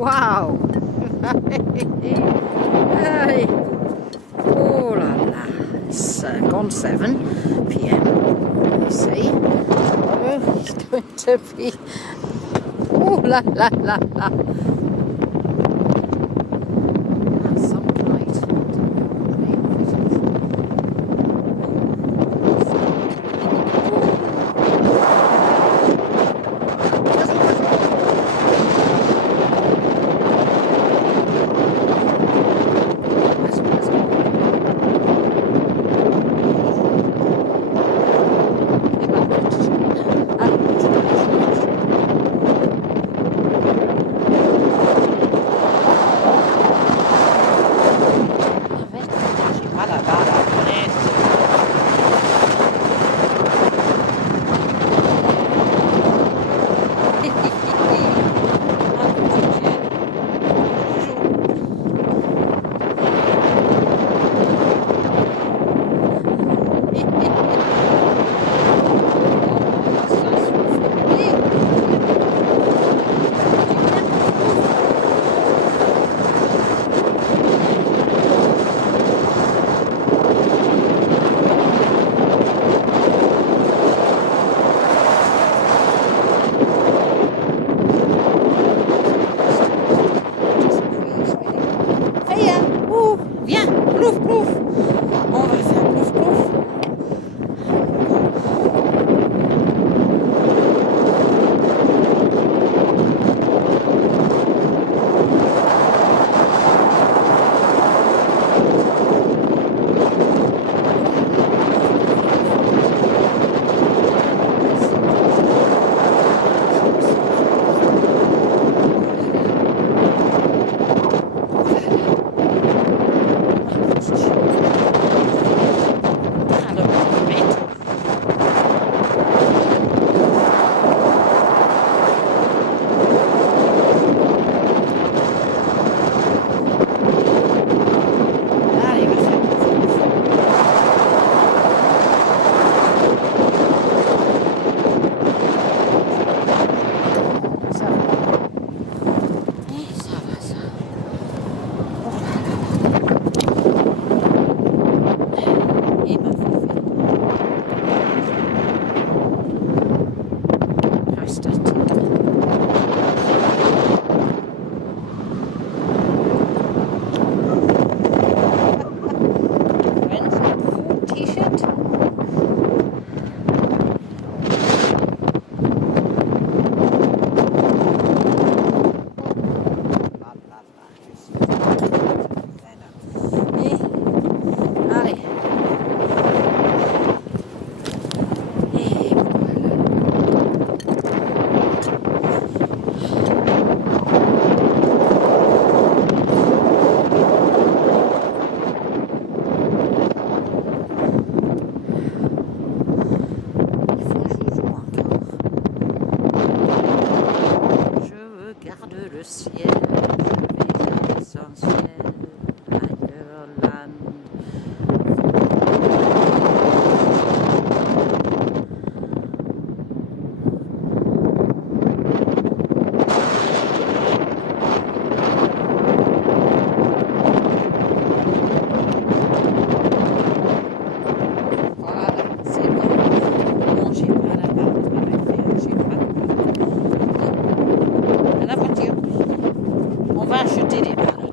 Wow. Hey. Oh la la. It's gone 7 p.m. You see. Oh, it's going to be. Oh la la la la. That's some kite.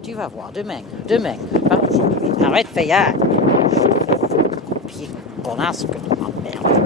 Tu vas voir, demain. Pas aujourd'hui. Arrête, Fayard. Pied bonasse que de merde.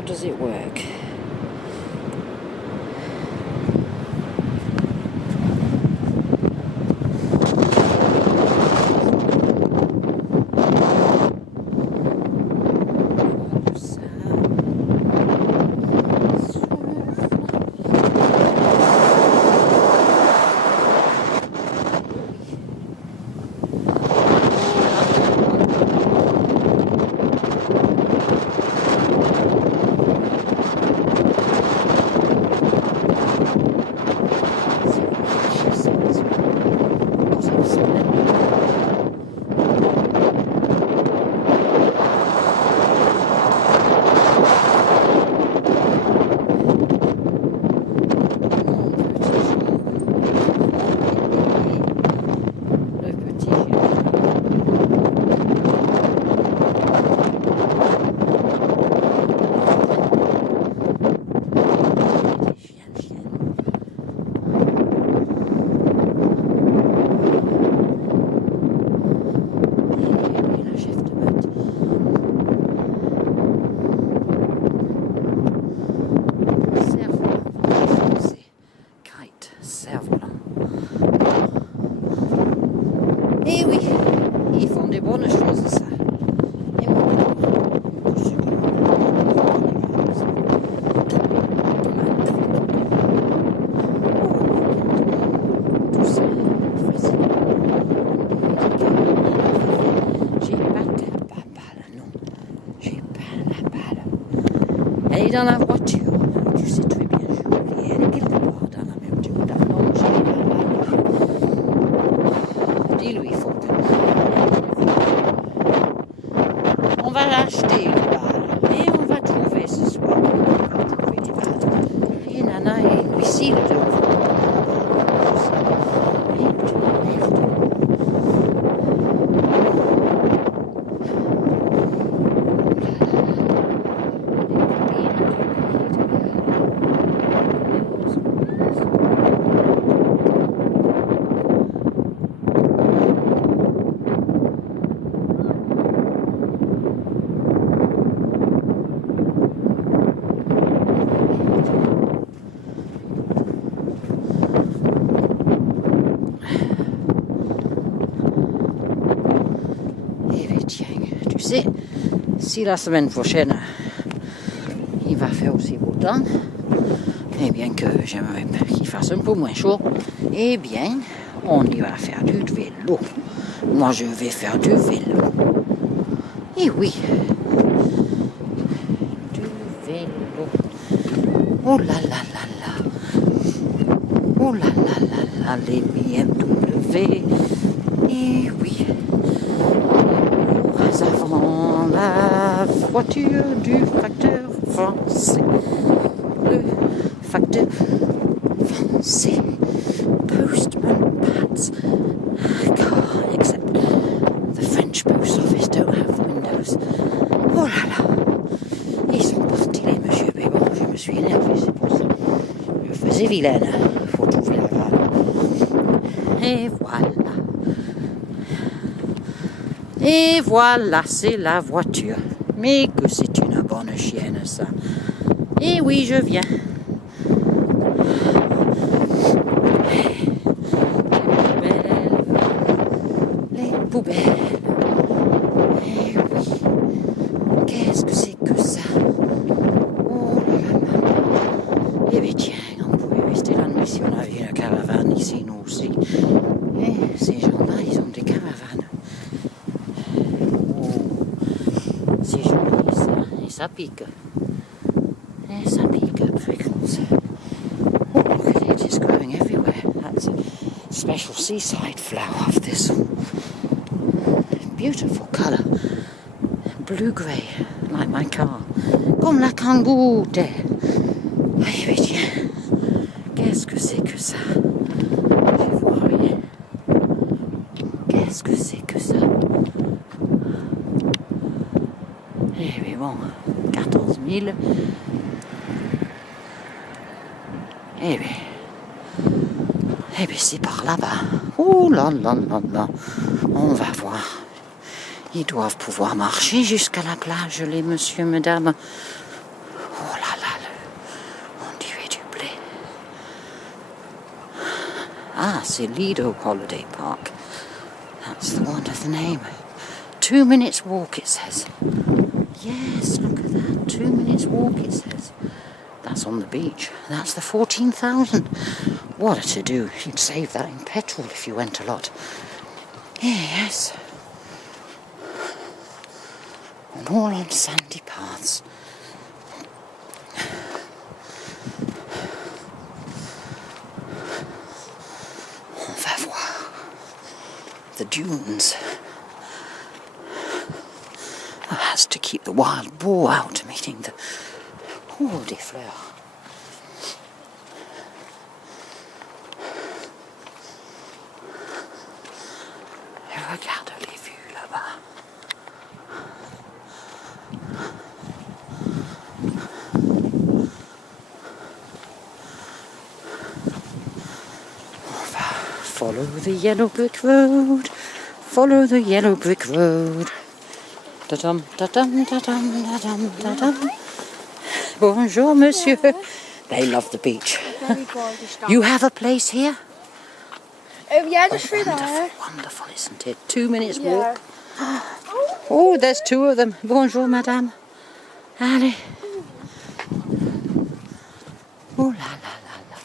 How does it work? Eh oui, ils font des bonnes choses, ça. Et voilà. Tout ça, facile. J'ai pas de balle, non. J'ai pas la balle. Elle est dans la voiture. Tu sais très bien, Julie. Elle est quelque part dans la même voiture. Non, j'ai pas la balle. Dis-lui, Falcon. On va l'acheter une balle et on va trouver ce soir. On va trouver des balles. Et Nana et Lucille devant. Si la semaine prochaine il va faire aussi beau temps, et bien que j'aimerais qu'il fasse un peu moins chaud, eh bien on ira faire du vélo. Moi je vais faire du vélo. Et oui, du vélo. Oh là là là là. Oh là là là là, les BMW. Et oui. Avant la voiture du facteur français. Le facteur français. Postman Pat's car, except the French post office don't have windows. Oh là là. Ils sont partis les messieurs, mais bon, je me suis énervé, c'est pour ça. Je faisais vilaine. Faut trouver la balle. Et voilà. Et voilà, c'est la voiture. Mais que c'est une bonne chienne, ça. Et oui, je viens. Les poubelles. Et oui. Qu'est-ce que c'est que ça? Oh là là là. Eh bien tiens, on pouvait rester là si on avait une caravane ici, nous aussi. Et ces gens-là, ils ont des caravanes. C'est joli ça, et ça pique. Et ça pique up freckles. Oh, look at it, it's growing everywhere. That's a special seaside flower of this. Beautiful colour. Blue-grey, like my car. Comme la kangourou there. Ah oui, tiens. Qu'est-ce que c'est que ça? Je vois rien. Qu'est-ce que c'est que ça? Eh bien bon, 14 000. Eh bien c'est par là-bas. Oh là là là là. On va voir. Ils doivent pouvoir marcher jusqu'à la plage, les messieurs, mesdames. Ah, Cilla Holiday Park. That's the one with the name. 2 minutes walk, it says. Yes, look at that. 2 minutes walk, it says. That's on the beach. That's the 14,000. What a to-do. You'd save that in petrol if you went a lot. Yes. And all on sandy paths. On va voir. The dunes. Has to keep the wild boar out, meeting the eau des fleurs. Regarde les vues là-bas. On va follow the yellow brick road. Follow the yellow brick road. Da-dum, da-dum, da-dum, da-dum, da-dum. Bonjour, monsieur. They love the beach. You have a place here? Oh, yeah, just through there. Wonderful, isn't it? 2 minutes walk. Oh, there's 2 of them. Bonjour, madame. Allez. Oh la la la la.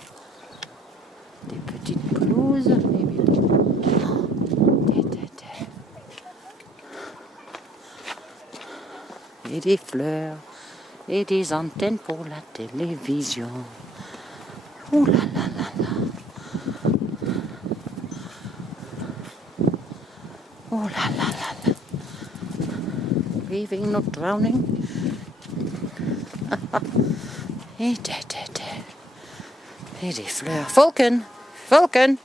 Des petites pelouses. Et des fleurs. Et des antennes pour la télévision. Oh la la la la. Oh la la la la. Breathing, not drowning. Et des fleurs. Falcon! Falcon!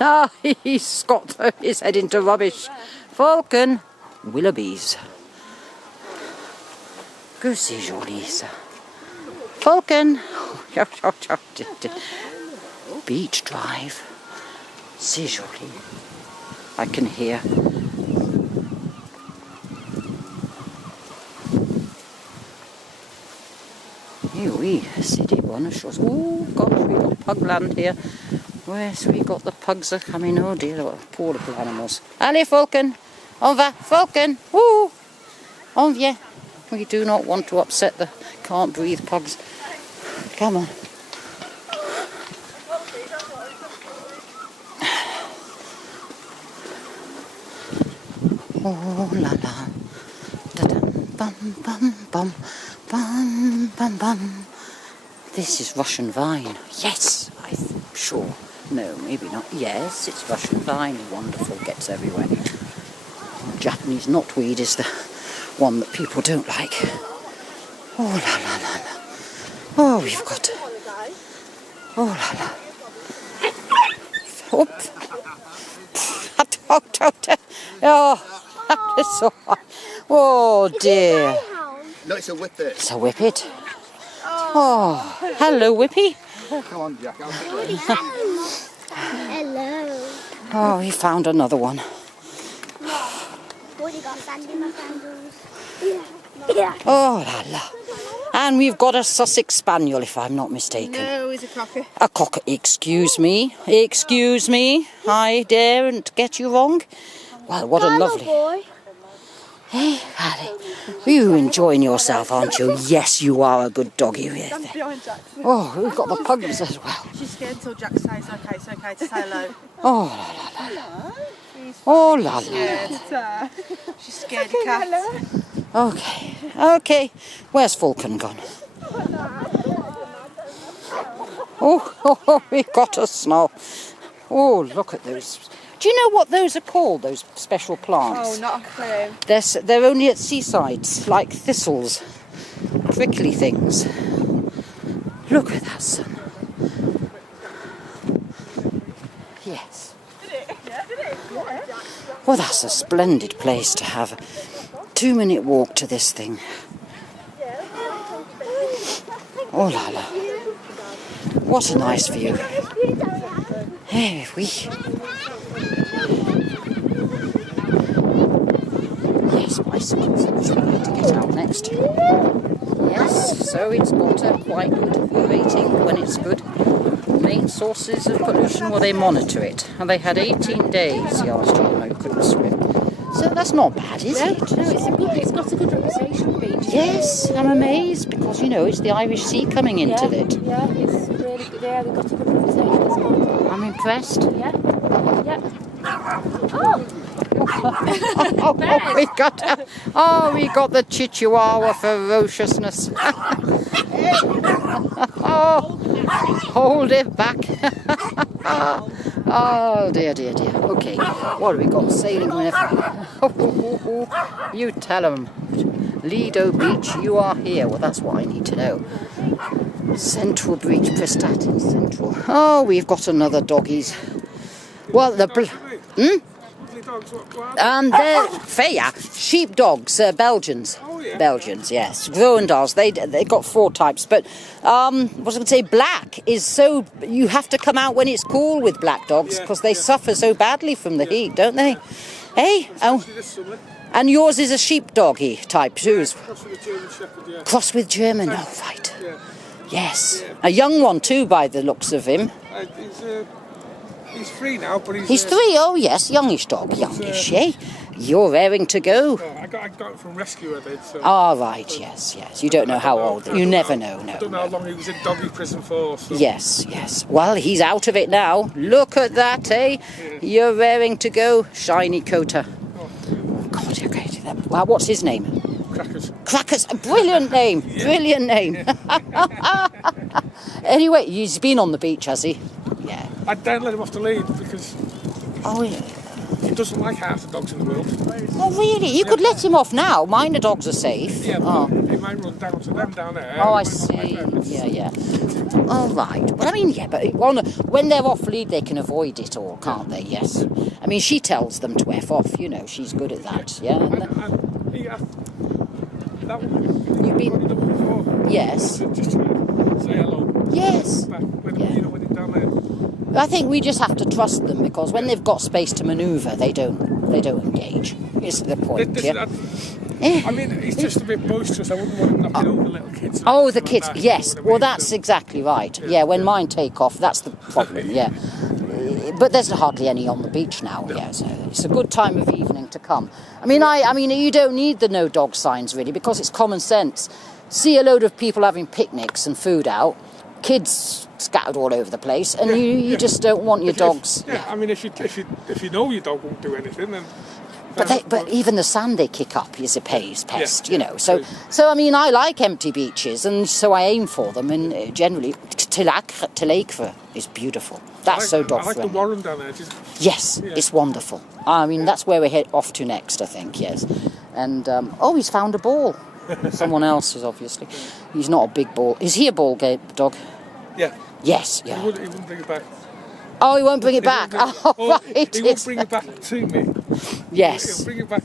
Ah, he's got his head into rubbish. Falcon! Willoughbys. Que c'est joli ça. Falcon! Beach drive. C'est joli. I can hear. Here we see the bonne chose. Oh gosh, we got pugland here. Yes, we got the pugs are coming. Oh dear, what poor little animals. Allez, Falcon! On va, Falcon! Woo! On vient. We do not want to upset the can't breathe pugs. Come on. Oh la la. Da-dum, bum bum bum bum bum bum. This is Russian vine. Yes, I'm sure. No, maybe not. Yes, it's Russian vine. Wonderful, gets everywhere. Japanese knotweed is the one that people don't like. Oh la la la la. Oh, we've got. Oh la la. Oops. Oh, that is so hard. Oh dear. No, it's a whippet. It's a whippet. Oh, hello, Whippy. Come on, Jack. Hello. Oh, we found another one. What you got, sand in my sandals? Yeah. Oh la la. And we've got a Sussex Spaniel, if I'm not mistaken. No, he's a cocker. A cocker. Excuse me. Excuse me. I daren't get you wrong. Well, what a lovely. Boy. Hey, Harry. You enjoying yourself, aren't you? Yes, you are a good doggy. Stand behind Jackson. Oh, we've got the pugs as well. She's scared until Jack says okay, it's okay to say hello. Oh la la la. Oh la la. She's scared of cats. Okay, okay. Where's Falcon gone? Oh, we got a snow. Oh, look at those. Do you know what those are called, those special plants? Oh, not a clue. They're only at seasides, like thistles. Prickly things. Look at that sun. Yes. Well, that's a splendid place to have a 2-minute walk to this thing. Oh la la. What a nice view. Hey, Yes, bicycles. Which we need to get out next. Yes, so it's got a quite good rating when it's good. Main sources of pollution, well, they monitor it. And they had 18 days last year, no, couldn't swim. So that's not bad, is it? No, it's got a good reputation, beach. Yes, I'm amazed because, you know, it's the Irish Sea coming into it. Yeah, it's really good. Yeah, we've got a good reputation. It's good. I'm impressed. Yeah. Yeah. Oh! we got the Chihuahua ferociousness. Hold it back. Oh dear, dear, dear. Okay, what have we got? Sailing whenever. You tell them. Lido Beach, you are here. Well, that's what I need to know. Central Beach, Prestatyn Central. Oh, we've got another doggies. Well, the they're fair sheepdogs, Belgians. Oh, yeah. Belgians, yes. Groenendaels. They got 4 types, but what was I going to say? Black is so you have to come out when it's cool with black dogs because they suffer so badly from the heat, don't they? Hey, oh, and yours is a sheepdoggy type, too. Cross with a German Shepherd, yeah. Cross with German. Oh, right. Yeah. Yes, a young one too, by the looks of him. He's 3 now, but He's 3. Oh yes, youngish dog, youngish. Eh? You're raring to go. I got it from rescue, I did. So. Ah, right. Yes, yes. You don't know how old. You never know. No. I don't know how long he was in doggy prison for. So. Yes, yes. Well, he's out of it now. Look at that, eh? Yeah. You're raring to go, shiny Dakota. God, you're great. Well, what's his name? Crackers. Crackers. A brilliant name. Yeah. Brilliant name. Anyway, he's been on the beach, has he? Yeah. I don't let him off the lead because Oh, yeah. he doesn't like half the dogs in the world. Oh, really? You could let him off now. Minor dogs are safe. Yeah, Oh. but he might run down to them down there. Oh, I He might not see. like them. It's- Yeah, yeah. All right. Well, I mean, yeah, but when they're off lead, they can avoid it all, can't they? Yes. I mean, she tells them to F off. You know, she's good at that. Yeah. And he, that one, You've been- already done before. Yes. Just to say hello. Yes. Back when, Yeah. you know, when he's down there. I think we just have to trust them because when they've got space to manoeuvre, they don't engage. Is the point? This- Yeah. I mean, he's just a bit boisterous. I wouldn't want him knocking over little kids. Oh, the like kids. that, Yes. you know what I Well, mean? that's So- exactly right. Yeah. When mine take off, that's the problem. Yeah. But there's hardly any on the beach now. Yeah. So it's a good time of evening to come. I mean, you don't need the no dog signs really because it's common sense. See a load of people having picnics and food out, kids scattered all over the place, and you just don't want your dogs. Yeah, I mean, if you know your dog won't do anything, then. But even the sand they kick up is a pest, Yeah, you know. So I mean, I like empty beaches, and so I aim for them. And generally, Tilakra is beautiful. That's so dog I like the friendly. Warren down there. Yes, Yeah. it's wonderful. I mean, that's where we're off to next, I think. Yes, and he's found a ball. Someone else's, obviously. He's not a big ball. Is he a ball dog? Yeah. Yes. He Yeah. wouldn't bring it back. Oh, he won't bring it back. Oh, right. He won't bring it back to me. Yes. He'll bring it back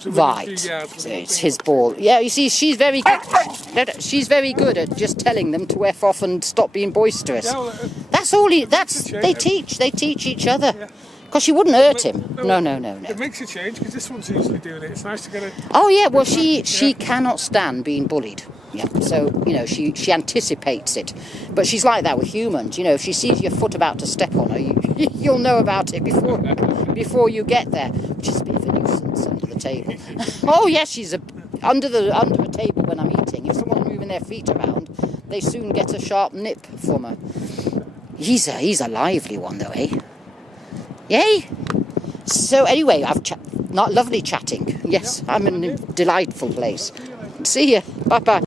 to Right, within a few yards, but he won't it's bring his ball. Yeah, you see, she's very good. She's very good at just telling them to f off and stop being boisterous. Yeah, well, That's all. a They change. teach each other. Yeah. Because she wouldn't hurt him. No, No. It makes a change because this one's usually doing it. It's nice to get a. Oh yeah, well she cannot stand being bullied. Yeah, so you know she anticipates it, but she's like that with humans. You know, if she sees your foot about to step on her, you'll know about it before you get there, which is a bit of a nuisance under the table. Oh yes, she's under a table when I'm eating. If someone's moving their feet around, they soon get a sharp nip from her. He's a lively one though, eh? Yay! So anyway, lovely chatting. Yes, I'm in a delightful place. See ya. Bye bye.